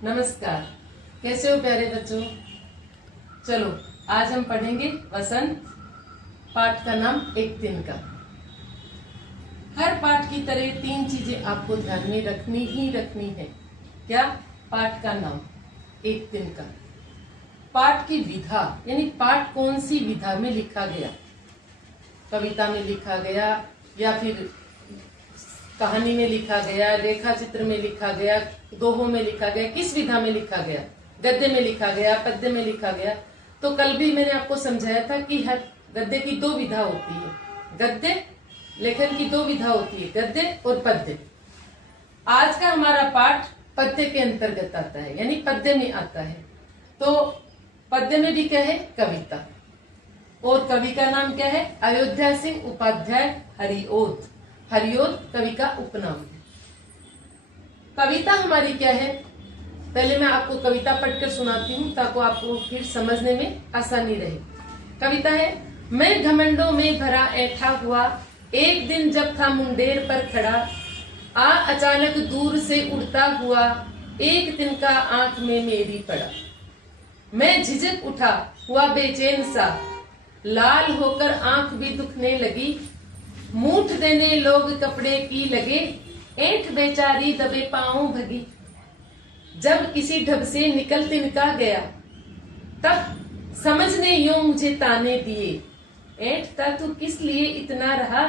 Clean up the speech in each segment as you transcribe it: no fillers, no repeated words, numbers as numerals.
नमस्कार, कैसे हो प्यारे बच्चों। चलो आज हम पढ़ेंगे वसंत। पाठ का नाम एक दिन का। हर पाठ की तरह 3 चीजें आपको ध्यान में रखनी ही रखनी है। क्या? पाठ का नाम एक दिन का, पाठ की विधा यानी पाठ कौन सी विधा में लिखा गया, कविता में लिखा गया या फिर कहानी में लिखा गया, रेखा चित्र में लिखा गया, दोहों में लिखा गया, किस विधा में लिखा गया, गद्य में लिखा गया, पद्य में लिखा गया। तो कल भी मैंने आपको समझाया था कि हर गद्य की 2 विधा होती है। गद्य लेखन की 2 विधा होती है, गद्य और पद्य। आज का हमारा पाठ पद्य के अंतर्गत आता है, यानी पद्य में आता है। तो पद्य में भी क्या है? कविता। और कवि का नाम क्या है? अयोध्या सिंह उपाध्याय हरिओद। हरिओद कवि का उपनाम है। कविता हमारी क्या है? पहले मैं आपको कविता पढ़कर सुनाती हूँ ताकि आपको फिर समझने में आसानी रहे। कविता है, मैं घमंडों में भरा ऐठा हुआ, एक दिन जब था मुंडेर पर खड़ा, आ अचानक दूर से उड़ता हुआ, एक तिनका आंख में मेरी पड़ा। मैं झिझक उठा, हुआ बेचैन सा, लाल होकर आंख भी दुखने लगी, मूठ देने लोग कपड़े की लगे, ऐंठ बेचारी दबे पांव भगी। जब किसी ढब से निकल तिनका गया, तब समझने यूं मुझे ताने दिए, ऐंठता तू किस लिए इतना रहा,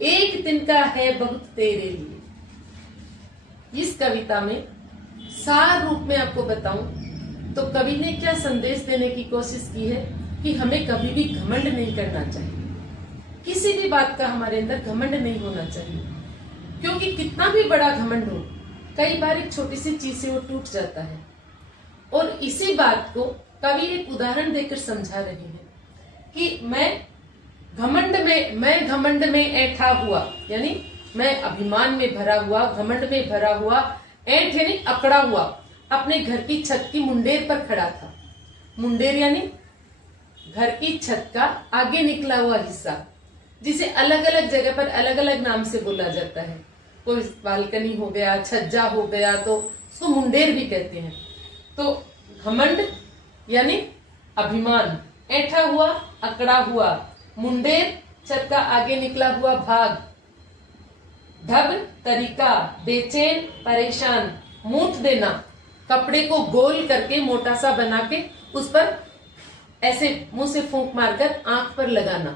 एक तिनका है बहुत तेरे लिए। इस कविता में सार रूप में आपको बताऊं तो कवि ने क्या संदेश देने की कोशिश की है कि हमें कभी भी घमंड नहीं करना चाहिए। किसी भी बात का हमारे अंदर घमंड नहीं होना चाहिए, क्योंकि कितना भी बड़ा घमंड हो, कई बार एक छोटी सी चीज से वो टूट जाता है। और इसी बात को कवि एक उदाहरण देकर समझा रहे हैं कि मैं घमंड में ऐठा हुआ, यानी मैं अभिमान में भरा हुआ, घमंड में भरा हुआ, ऐंठ यानी अकड़ा हुआ, अपने घर की छत की मुंडेर पर खड़ा था। मुंडेर यानी घर की छत का आगे निकला हुआ हिस्सा, जिसे अलग अलग जगह पर अलग अलग नाम से बोला जाता है। कोई बालकनी हो गया, छज्जा हो गया, तो उसको मुंडेर भी कहते हैं। तो घमंड यानी अभिमान, ऐठा हुआ, अकड़ा हुआ, मुंडेर छत का आगे निकला हुआ भाग, ढब तरीका, बेचैन परेशान, मूठ देना, कपड़े को गोल करके मोटा सा बना के उस पर ऐसे मुंह से फूंक मारकर आंख पर लगाना,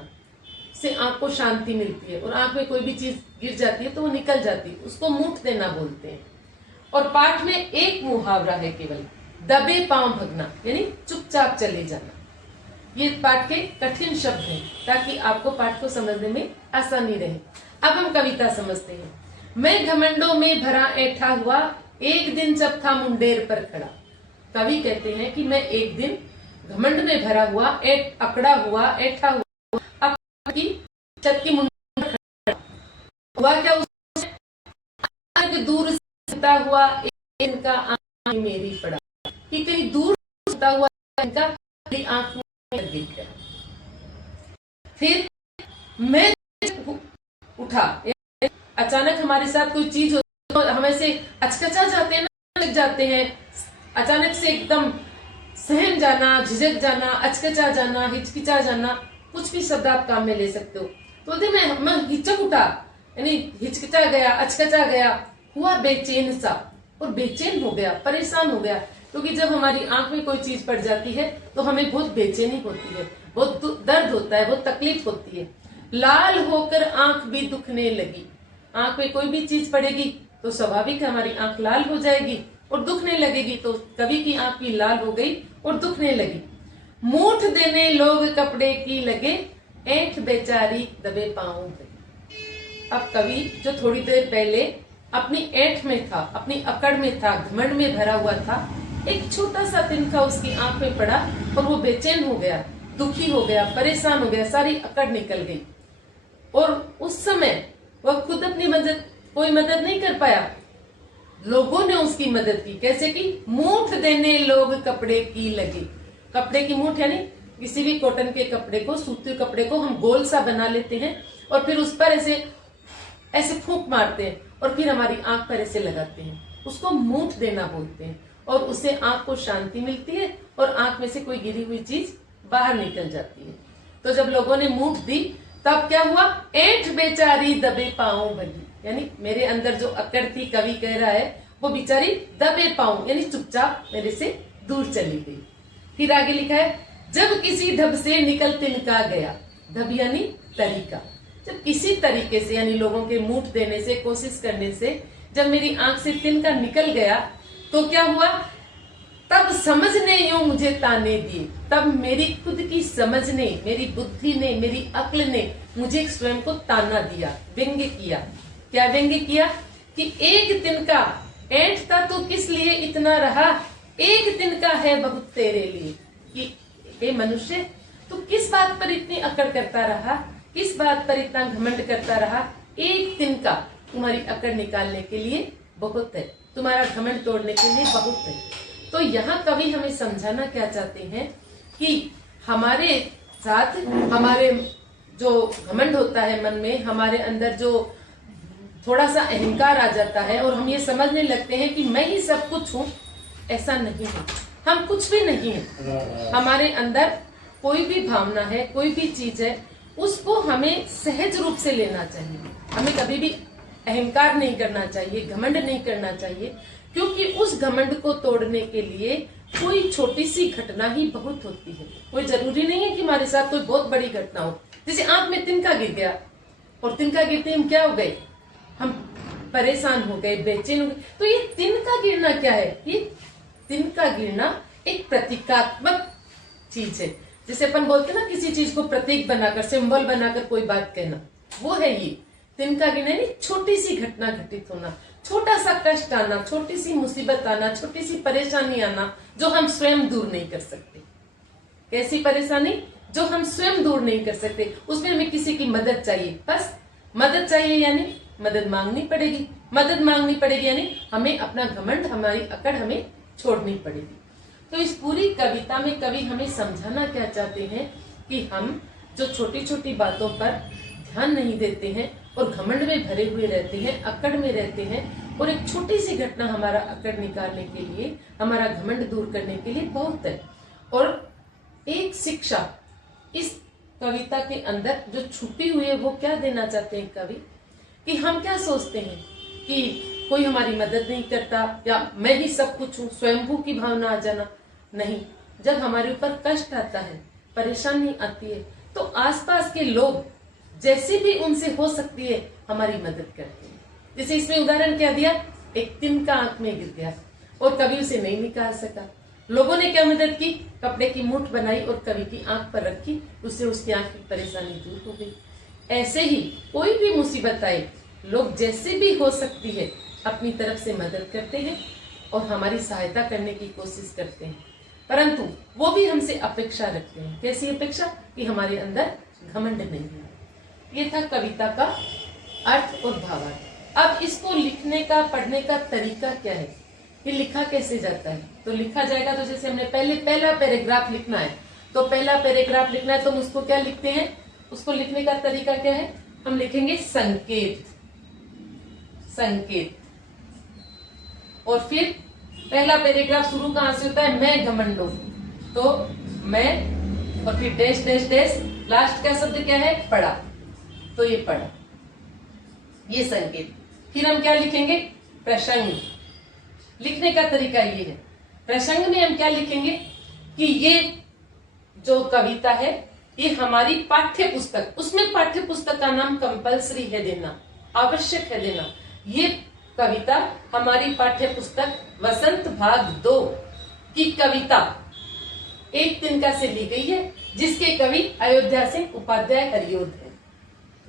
से आंख को शांति मिलती है। और आंख में कोई भी चीज गिर जाती है तो वो निकल जाती है, उसको मूठ देना बोलते हैं। और पाठ में एक मुहावरा है केवल, दबे पांव भगना, यानी चुपचाप चले जाना। ये पाठ के कठिन शब्द हैं ताकि आपको पाठ को समझने में आसानी रहे। अब हम कविता समझते हैं। मैं घमंडों में भरा ऐठा हुआ, एक दिन जब था मुंडेर पर खड़ा। कवि कहते हैं कि मैं एक दिन घमंड में भरा हुआ, अकड़ा हुआ, ऐठा हुआ, की छत की मुंडेर पर खड़ा हुआ। क्या उसने दूर से हुआ, इनका आंख में मेरी पड़ा, कि कहीं दूर से हुआ इनका आंख में गिर गया। फिर मैं उठा, अचानक हमारे साथ कोई चीज हो तो हम ऐसे अचकचा जाते हैं ना, जाते हैं अचानक से, एकदम सहम जाना, झिझक जाना, अचकचा जाना, हिचकिचा जाना, कुछ भी शब्द आप काम में ले सकते हो। तो बोलते मैं हिचक उठा, यानी हिचकिचा गया, अचकचा गया, हुआ बेचैन सा, और बेचैन हो गया, परेशान हो गया। क्योंकि जब हमारी आंख में कोई चीज पड़ जाती है तो हमें बहुत बेचैनी होती है, बहुत दर्द होता है, बहुत तकलीफ होती है। लाल होकर आंख भी दुखने लगी। आंख में कोई भी चीज पड़ेगी तो स्वाभाविक हमारी आंख लाल हो जाएगी और दुखने लगेगी। तो कवि की आंख भी लाल हो गई और दुखने लगी। मूठ देने लोग कपड़े की लगे, ऐंठ बेचारी दबे पांव भगी। अब कवि जो थोड़ी देर पहले अपनी ऐंठ में था, अपनी अकड़ में था, घमंड में भरा हुआ था, एक छोटा सा तिनका उसकी आंख में पड़ा और वो बेचैन हो गया, दुखी हो गया, परेशान हो गया, सारी अकड़ निकल गई। और उस समय वह खुद अपनी कोई मदद नहीं कर पाया, लोगों ने उसकी मदद की। कैसे की? मूठ देने लोग कपड़े की लगे। कपड़े की मूठ यानी किसी भी कॉटन के कपड़े को, सूती कपड़े को हम गोल सा बना लेते हैं और फिर उस पर ऐसे फूंक मारते हैं और फिर हमारी आंख पर ऐसे लगाते हैं, उसको मूठ देना बोलते हैं। और उससे आंख को शांति मिलती है और आंख में से कोई गिरी हुई चीज बाहर निकल जाती है। तो जब लोगों ने मूठ दी तब क्या हुआ, ऐंठ बेचारी दबे पांव भली, यानी मेरे अंदर जो अकड़ थी, कवि कह रहा है, वो बेचारी दबे पांव यानी चुपचाप मेरे से दूर चली गई। फिर आगे लिखा है, जब किसी ढब से निकल तिनका गया, ढब यानी तरीका, जब किसी तरीके से यानी लोगों के मूठ देने से, कोशिश करने से जब मेरी आंख से तिनका निकल गया तो क्या हुआ, तब समझ ने यूं मुझे ताने दिए, तब मेरी खुद की समझ ने, मेरी बुद्धि ने, मेरी अक्ल ने मुझे स्वयं को ताना दिया, व्यंग्य किया। क्या व्यंग्य किया कि एक तिनका ऐंठता तो किस लिए इतना रहा, एक तिनका है बहुत तेरे लिए, कि हे मनुष्य तू किस बात पर इतनी अकड़ करता रहा, किस बात पर इतना घमंड करता रहा, एक तिनका तुम्हारी अकड़ निकालने के लिए बहुत है, तुम्हारा घमंड तोड़ने के लिए बहुत है। तो यहाँ कवि हमें समझाना क्या चाहते हैं कि हमारे साथ हमारे जो घमंड होता है मन में, हमारे अंदर जो थोड़ा सा अहंकार आ जाता है और हम ये समझने लगते हैं कि मैं ही सब कुछ हूँ, ऐसा नहीं है, हम कुछ भी नहीं है। हमारे अंदर कोई भी भावना है, कोई भी चीज है, उसको हमें सहज रूप से लेना चाहिए। हमें कभी भी अहंकार नहीं करना चाहिए, घमंड नहीं करना चाहिए, क्योंकि उस घमंड को तोड़ने के लिए कोई छोटी सी घटना ही बहुत होती है। कोई जरूरी नहीं है कि हमारे साथ कोई बहुत बड़ी घटना हो। जैसे आंख में तिनका गिर गया और तिनका गिरते हम क्या हो गए, हम परेशान हो गए, बेचैन हो गए। तो ये तिनका गिरना क्या है, ये तिनका गिरना एक प्रतीकात्मक चीज है। जैसे अपन बोलते हैं ना, किसी चीज को प्रतीक बनाकर, सिंबल बनाकर कोई बात कहना, वो है ये तिनका गिरना। यानी छोटी सी घटना घटित होना, छोटा सा कष्ट आना, छोटी सी मुसीबत आना, छोटी सी परेशानी आना जो हम स्वयं दूर नहीं कर सकते। कैसी परेशानी, जो हम स्वयं दूर नहीं कर सकते, उसमें हमें किसी की मदद चाहिए। बस मदद चाहिए यानी मदद मांगनी पड़ेगी, मदद मांगनी पड़ेगी यानी हमें अपना घमंड, हमारी अकड़ हमें छोड़नी पड़ेगी। तो इस पूरी कविता में कवि हमें समझाना क्या चाहते हैं कि हम जो छोटी छोटी बातों पर ध्यान नहीं देते हैं और घमंड में भरे हुए रहते हैं, अकड़ में रहते हैं, और एक छोटी सी घटना हमारा अकड़ निकालने के लिए, हमारा घमंड दूर करने के लिए बहुत है। और एक शिक्षा इस कविता के अंदर जो छुपी हुई है, वो क्या देना चाहते हैं कवि, कि हम क्या सोचते हैं कि कोई हमारी मदद नहीं करता या मैं ही सब कुछ हूँ, स्वयंभू की भावना आ जाना। नहीं, जब हमारे ऊपर कष्ट आता है, परेशानी आती है, तो आसपास के लोग जैसे भी उनसे हो सकती है हमारी मदद करते हैं। जैसे इसमें उदाहरण क्या दिया, एक तिनका आंख में गिर गया और कवि उसे नहीं निकाल सका। लोगों ने क्या मदद की, कपड़े की मूठ बनाई और कवि की आंख पर रखी, उससे उसकी आंख की परेशानी दूर हो गई। ऐसे ही कोई भी मुसीबत आए, लोग जैसे भी हो सकती है अपनी तरफ से मदद करते हैं और हमारी सहायता करने की कोशिश करते हैं, परंतु वो भी हमसे अपेक्षा रखते हैं। कैसी अपेक्षा, कि हमारे अंदर घमंड नहीं है। ये था कविता का अर्थ और भावार्थ। अब इसको लिखने का, पढ़ने का तरीका क्या है, ये लिखा कैसे जाता है। तो लिखा जाएगा, तो जैसे हमने पहला पैराग्राफ लिखना है, तो पहला पैराग्राफ लिखना है तो हम उसको क्या लिखते हैं, उसको लिखने का तरीका क्या है, हम लिखेंगे संकेत, संकेत। और फिर पहला पैराग्राफ शुरू कहां से होता है, मैं घमंड हूं, तो मैं, और फिर डैश डैश डैश, लास्ट का शब्द क्या है, पढ़ा, तो ये पढ़ा, ये संकेत। फिर हम क्या लिखेंगे, प्रसंग। लिखने का तरीका ये है। प्रसंग में हम क्या लिखेंगे कि ये जो कविता है ये हमारी पाठ्य पुस्तक, उसमें पाठ्य पुस्तक का नाम कंपलसरी है देना, आवश्यक है देना। ये कविता हमारी पाठ्य पुस्तक वसंत भाग 2 की कविता एक तिनका से ली गई है, जिसके कवि अयोध्या सिंह उपाध्याय हरिओद है।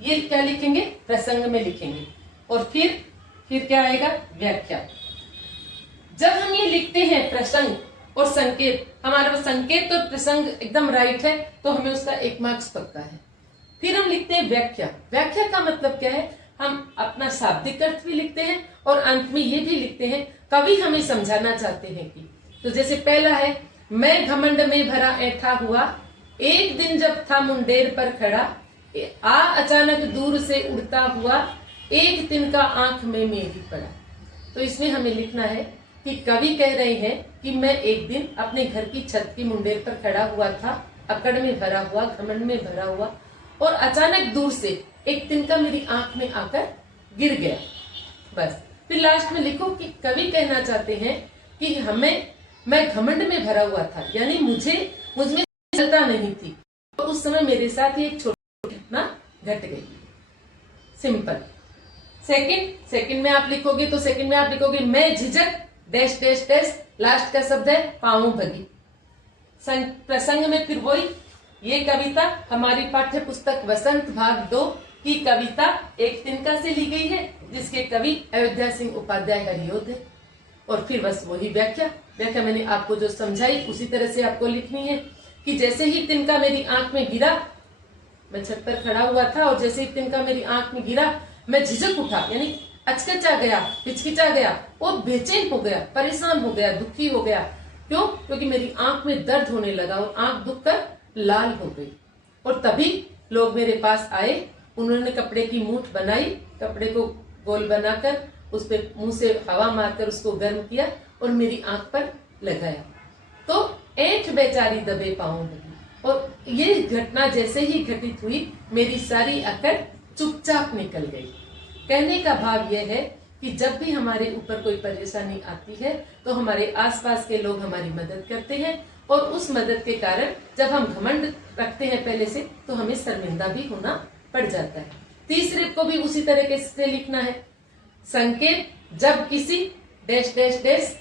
ये क्या लिखेंगे, प्रसंग में लिखेंगे। और फिर क्या आएगा, व्याख्या। जब हम ये लिखते हैं प्रसंग और संकेत, हमारा संकेत और प्रसंग एकदम राइट है, तो हमें उसका 1 मार्क्स पक्का है। फिर हम लिखते हैं व्याख्या। व्याख्या का मतलब क्या है, हम अपना शाब्दिक अर्थ भी लिखते हैं और अंत में ये भी लिखते हैं, कवि हमें समझाना चाहते हैं कि, तो जैसे पहला है, मैं घमंड में भरा ऐठा हुआ, एक दिन जब था मुंडेर पर खड़ा, आ अचानक दूर से उड़ता हुआ, एक तिनका आंख में मेरी पड़ा। तो इसमें हमें लिखना है कि कवि कह रहे हैं कि मैं एक दिन अपने घर की छत की मुंडेर पर खड़ा हुआ था, अकड़ में भरा हुआ, घमंड में भरा हुआ, और अचानक दूर से एक तिनका मेरी आंख में आकर गिर गया। बस फिर लास्ट में लिखो कि कवि कहना चाहते हैं कि मैं घमंड में भरा हुआ था, यानी मुझमें क्षमता नहीं थी, तो उस समय मेरे साथ ही एक छोटी घटना घट गई। सिंपल। सेकंड में आप लिखोगे तो सेकंड में आप लिखोगे मैं झिझक डैश डैश डैश, लास्ट का शब्द है पांव भगी। प्रसंग में फिर वही, ये कविता हमारी पाठ्य पुस्तक वसंत भाग 2 की कविता एक तिनका से ली गई है, जिसके कवि अयोध्या सिंह उपाध्याय हरिओद है। और फिर बस वही व्याख्या मैंने आपको जो समझाई उसी तरह से आपको लिखनी है कि जैसे ही तिनका मेरी आंख में गिरा, मैं छत पर खड़ा हुआ था और जैसे ही तिनका मेरी आंख में गिरा मैं झिझक उठा, यानी अचकचा गया, हिचकिचा गया और बेचैन हो गया, परेशान हो गया, दुखी हो गया। क्यों? क्योंकि मेरी आंख में दर्द होने लगा और आंख दुख कर लाल हो गई। और तभी लोग मेरे पास आए, उन्होंने कपड़े की मूठ बनाई, कपड़े को गोल बनाकर उस पे मुंह से हवा मारकर उसको गर्म किया और मेरी आंख पर लगाया, तो ऐंठ बेचारी दबे पांव लगी। और ये घटना जैसे ही घटित हुई, मेरी सारी अकड़ चुपचाप निकल गई। कहने का भाव यह है कि जब भी हमारे ऊपर कोई परेशानी आती है तो हमारे आसपास के लोग हमारी मदद करते हैं, और उस मदद के कारण जब हम घमंड रखते हैं पहले से, तो हमें शर्मिंदा भी होना पड़ जाता है। तीसरे को भी उसी तरीके से लिखना है। संकेत जब किसी डैश डैश डैश,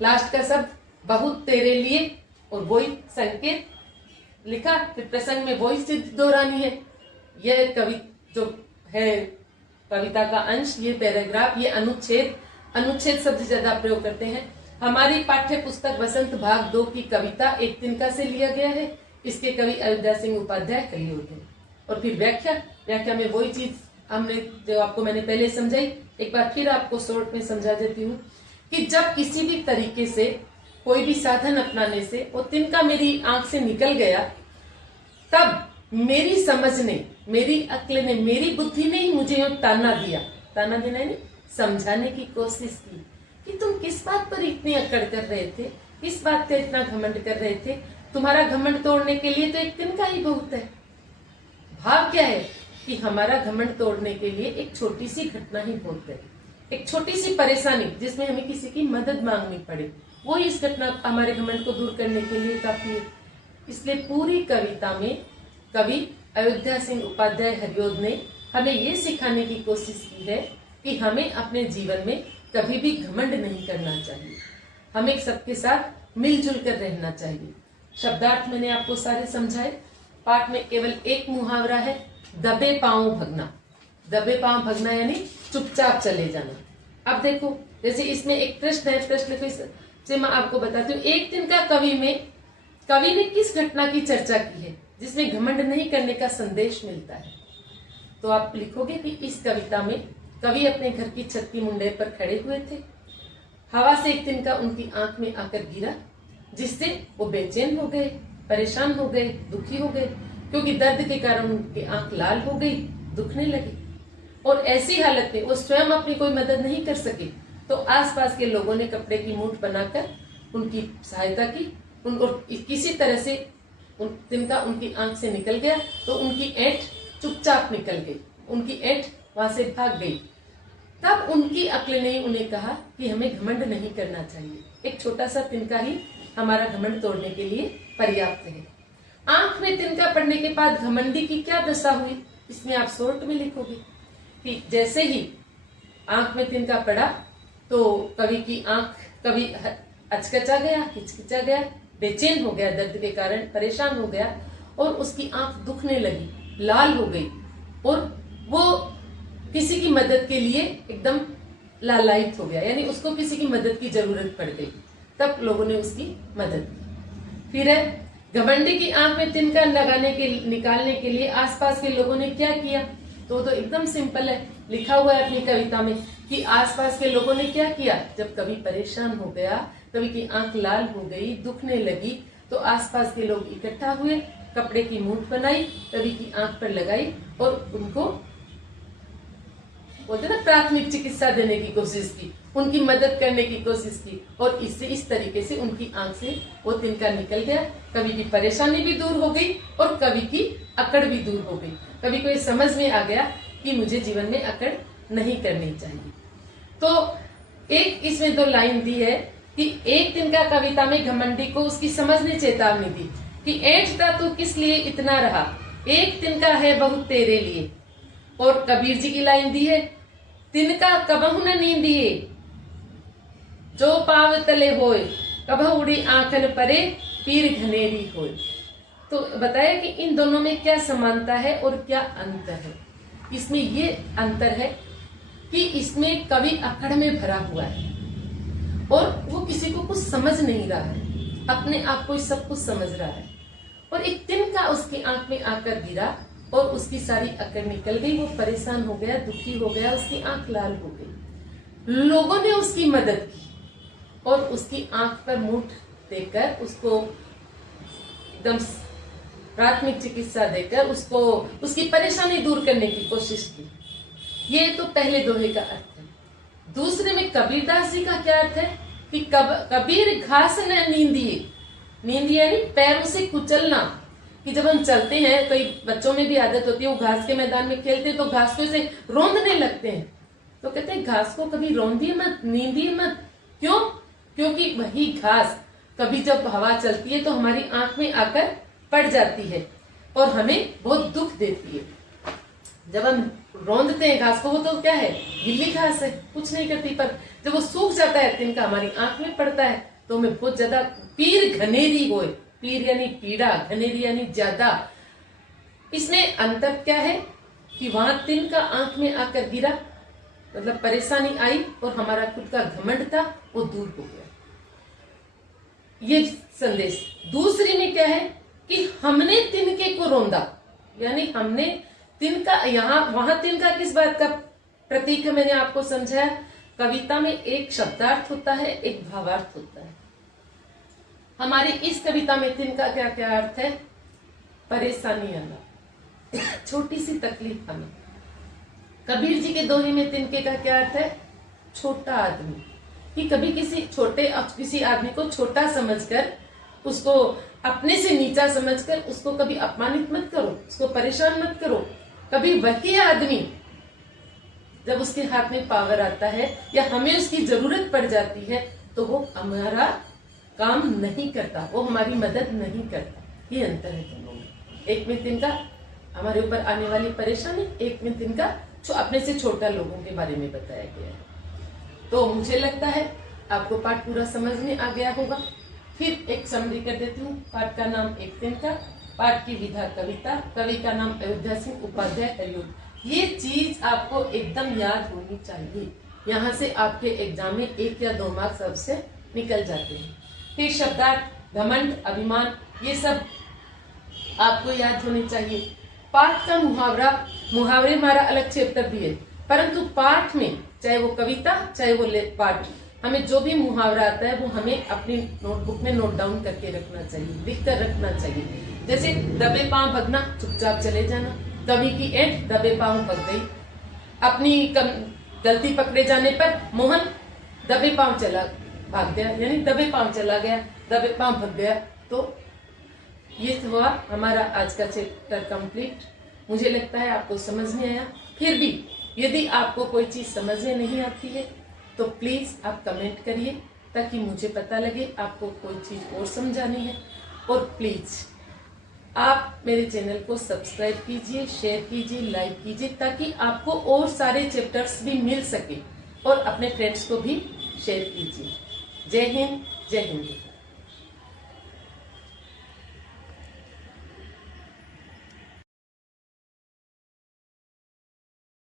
लास्ट का शब्द बहुत तेरे लिए, और वही संकेत लिखा। फिर प्रसंग में वही सिद्ध दोहरानी है। यह कवि जो है कविता का अंश, ये पैराग्राफ, ये अनुच्छेद शब्द ज्यादा प्रयोग करते हैं। हमारी पाठ्य पुस्तक वसंत भाग 2 की कविता एक तिनका से लिया गया है। इसके कवि अयोध्या सिंह उपाध्याय हरिओद है। और फिर व्याख्या में वही चीज हमने जो आपको मैंने पहले समझाई, एक बार फिर आपको शॉर्ट में समझा देती हूँ कि जब किसी भी तरीके से कोई भी साधन अपनाने से वो तिनका मेरी आंख से निकल गया, तब मेरी समझ ने, मेरी अक्ल ने, मेरी बुद्धि ने ही मुझे ताना दिया। ताना देना है, समझाने की कोशिश की कि तुम किस बात पर इतनी अकड़ कर रहे थे, किस बात का इतना घमंड कर रहे थे, तुम्हारा घमंड तोड़ने के लिए तो एक तिनका ही बहुत है। भाव क्या है कि हमारा घमंड तोड़ने के लिए एक छोटी सी घटना ही बहुत है, एक छोटी सी परेशानी जिसमें हमें किसी की मदद मांगनी पड़े, वो इस घटना हमारे घमंड को दूर करने के लिए काफी है। इसलिए पूरी कविता में कवि अयोध्या सिंह उपाध्याय हरिओद ने हमें ये सिखाने की कोशिश की है कि हमें अपने जीवन में कभी भी घमंड नहीं करना चाहिए, हमें सबके साथ मिलजुल कर रहना चाहिए। शब्दार्थ मैंने आपको सारे समझाए। पाठ में केवल एक मुहावरा है, दबे पांव भगना। दबे पांव भगना यानी चुपचाप चले जाना। अब देखो, जैसे इसमें एक प्रश्न है, प्रश्न से मैं आपको बताती हूँ। एक दिन का कवि ने किस घटना की चर्चा की है जिसमें घमंड नहीं करने का संदेश मिलता है? तो आप लिखोगे कि इस कविता में कवि अपने घर की छत की मुंडेर पर खड़े हुए थे, हवा से एक तिनका उनकी आंख में आकर गिरा, जिससे वो बेचैन हो गए, परेशान हो गए, दुखी हो गए, क्योंकि दर्द के कारण उनकी आंख लाल हो गई, दुखने लगी। और ऐसी हालत में वो स्वयं अपनी कोई मदद नहीं कर सके, तो आसपास के लोगों ने कपड़े की मूठ बनाकर उनकी सहायता की। उनको किसी तरह से तिनका उनकी आंख से निकल गया, तो उनकी ऐंठ चुपचाप निकल गई, उनकी ऐंठ वहां से भाग गई। तब उनकी अक्ल ने उन्हें कहा कि हमें घमंड नहीं करना चाहिए, एक छोटा सा तिनका ही हमारा घमंड तोड़ने के लिए पर्याप्त है। आंख में तिनका पड़ने के बाद घमंडी की क्या दशा हुई, इसमें आप शॉर्ट में लिखोगे कि जैसे ही आंख में तिनका पड़ा तो कवि अचकचा गया, हिचकिचा गया, बेचैन हो गया, दर्द के कारण परेशान हो गया, और उसकी आंख दुखने लगी, लाल हो गई, और वो किसी की मदद के लिए एकदम लालायित हो गया, यानी उसको किसी की मदद की जरूरत पड़ गई। तब लोगों ने उसकी मदद की। फिर है घमंडी की आंख में तिनका निकालने के लिए आसपास के लोगों ने क्या किया? तो एकदम सिंपल है, लिखा हुआ है अपनी कविता में कि आसपास के लोगों ने क्या किया। जब कवि परेशान हो गया, कवि की आंख लाल हो गई, दुखने लगी, तो आसपास के लोग इकट्ठा हुए, कपड़े की मूठ बनाई, कवि की आंख पर लगाई और उनको बोलते ना प्राथमिक चिकित्सा देने की कोशिश की, उनकी मदद करने की कोशिश की, और इससे इस तरीके से उनकी आंख से वो तिनका निकल गया। कवि की परेशानी भी दूर हो गई और कवि की अकड़ भी दूर हो गई। कवि को ये समझ में आ गया कि मुझे जीवन में अकड़ नहीं करनी चाहिए। तो एक इसमें 2 लाइन दी है कि एक तिनका कविता में घमंडी को उसकी समझ ने चेतावनी दी कि ऐंठता तू किस लिए इतना रहा, एक तिनका है बहुत तेरे लिए। और कबीर जी की लाइन दी है, तिनका कबहु न नींदिए जो पाव तले होए, कबहु उड़ी आंखन परे पीर घनेरी होए। तो बताया कि इन दोनों में क्या समानता है और क्या अंतर है। इसमें ये अंतर है कि इसमें कवि अकड़ में भरा हुआ है और वो किसी को कुछ समझ नहीं रहा है, अपने आप को सब कुछ समझ रहा है। और एक तिनका उसकी आंख में आकर गिरा और उसकी सारी अकड़ निकल गई। वो परेशान हो गया, दुखी हो गया, उसकी आंख लाल हो गई। लोगों ने उसकी मदद की और उसकी आंख पर मूठ देकर उसको एकदम प्राथमिक चिकित्सा देकर उसको उसकी परेशानी दूर करने की कोशिश की। ये तो पहले दोहे का अर्थ है। दूसरे में कबीरदास जी का क्या अर्थ है कि कबीर घास न नींदिए, नींदिए यानी पैरों से कुचलना। कि जब हम चलते हैं, कई बच्चों में भी आदत होती है, वो घास के मैदान में खेलते हैं तो घास को ऐसे रौंदने लगते हैं, तो कहते हैं घास को कभी रौंदिए मत, नींदिए मत। क्यों? क्योंकि वही घास कभी जब हवा चलती है तो हमारी आंख में आकर पड़ जाती है और हमें बहुत दुख देती है। जब हम रौंदते हैं घास को, वो तो क्या है, गीली घास है, कुछ नहीं करती, पर जब वो सूख जाता है तिनका हमारी आंख में पड़ता है तो हमें बहुत ज्यादा पीर घनेरी होए। पीर यानी पीड़ा, घनेरी यानी ज्यादा। इसमें अंतर क्या है कि वहां तिनका आंख में आकर गिरा, मतलब परेशानी आई और हमारा खुद का घमंड था वो दूर हो गया। ये संदेश। दूसरी में क्या है कि हमने तिनके को रौंदा, यानी हमने तिनका, यहाँ वहां तिनका किस बात का प्रतीक है मैंने आपको समझाया। कविता में एक शब्दार्थ होता है, एक भावार्थ होता है। हमारी इस कविता में तिनका क्या क्या अर्थ है? परेशानी आना, छोटी सी तकलीफ आना। कबीर जी के दोहे में तिनके का क्या अर्थ है? छोटा आदमी। कि कभी किसी आदमी को छोटा समझकर, उसको अपने से नीचा समझकर उसको कभी अपमानित मत करो, उसको परेशान मत करो। कभी वही आदमी जब उसके हाथ में पावर आता है या हमें उसकी जरूरत पड़ जाती है तो वो हमारा काम नहीं करता, वो हमारी मदद नहीं करता। ये अंतर है दोनों में। एक में तिनका हमारे ऊपर आने वाली परेशानी, एक में तिनका अपने से छोटा लोगों के बारे में बताया गया है। तो मुझे लगता है आपको पाठ पूरा समझ में आ गया होगा। फिर एक समरी कर देती हूँ। पाठ का नाम एक तिनका, पाठ की विधा कविता, कवि का नाम अयोध्या सिंह, उपाध्याय हरिओम। ये चीज आपको एकदम याद होनी चाहिए। यहाँ से आपके एग्जाम में 1 या 2 मार्क्स सबसे निकल जाते हैं। फिर शब्दार्थ, घमंड, अभिमान, ये सब आपको याद होने चाहिए। पाठ का मुहावरे हमारा अलग चैप्टर भी है, परंतु पाठ में चाहे वो कविता चाहे वो पाठ, हमें जो भी मुहावरा आता है वो हमें अपनी नोटबुक में नोट डाउन करके रखना चाहिए, लिख कर रखना चाहिए। जैसे दबे पांव भगना, चुपचाप चले जाना। कवि की ऐंठ दबे पांव भग गई। अपनी गलती पकड़े जाने पर मोहन दबे पांव चला भाग गया, यानी दबे पांव चला गया, दबे पांव भग गया। तो ये हुआ हमारा आज का चैप्टर कंप्लीट। मुझे लगता है आपको समझ में आया। फिर भी यदि आपको कोई चीज समझ में नहीं आती है तो प्लीज आप कमेंट करिए ताकि मुझे पता लगे आपको कोई चीज और समझानी है। और प्लीज आप मेरे चैनल को सब्सक्राइब कीजिए, शेयर कीजिए, लाइक कीजिए, ताकि आपको और सारे चैप्टर्स भी मिल सके और अपने फ्रेंड्स को भी शेयर कीजिए। जय हिंद, जय हिंद।